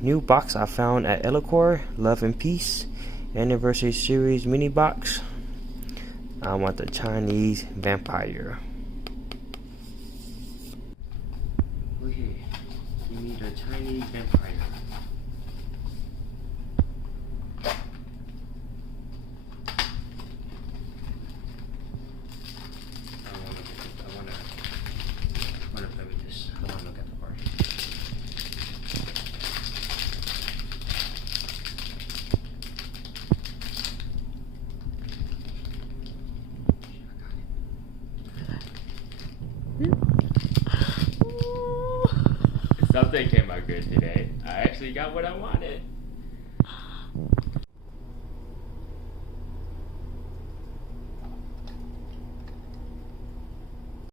New box I found at Elocore, Love and Peace Anniversary Series mini box. I want the Chinese vampire. Okay, we need a Chinese vampire. I wanna play with this. I wanna look at the part. Something came out good today. I actually got what I wanted.